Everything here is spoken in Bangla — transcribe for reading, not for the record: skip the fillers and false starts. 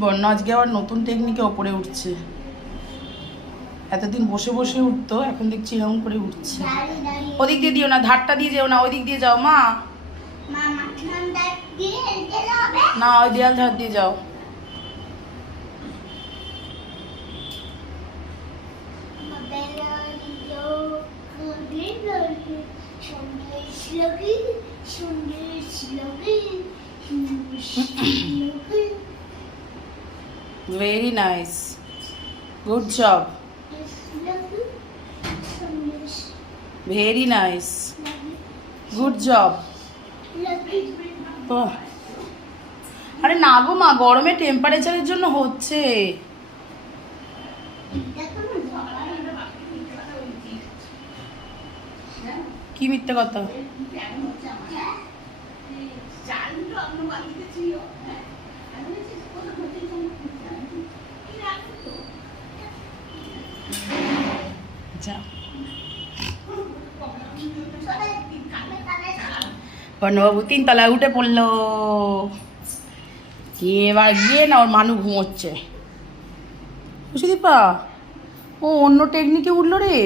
বর্ণা আজকে আবার নতুন টেকনিকে ওপরে উঠছে। এতদিন বসে বসে উঠতো, এখন দেখছি এরকম করে উঠছে। ওদিক দিয়ে দিও না, ধারটা দিয়ে যেও না, ওই দিক দিয়ে যাও মা। না, ওই দেয়াল ধার দিয়ে যাও। Very nice. Good job. Very nice. Good job. বাহ। আরে না গো মা, গরমে টেম্পারেচারের জন্য হচ্ছে। কি মিথ্যে কথা? বর্ণবাবু 3 তলায় উঠে পড়লো। এবার গিয়ে না, ওর মানু ঘুমোচ্ছে। খুশিদীপা, ও অন্য টেকনিকে উঠলো রে।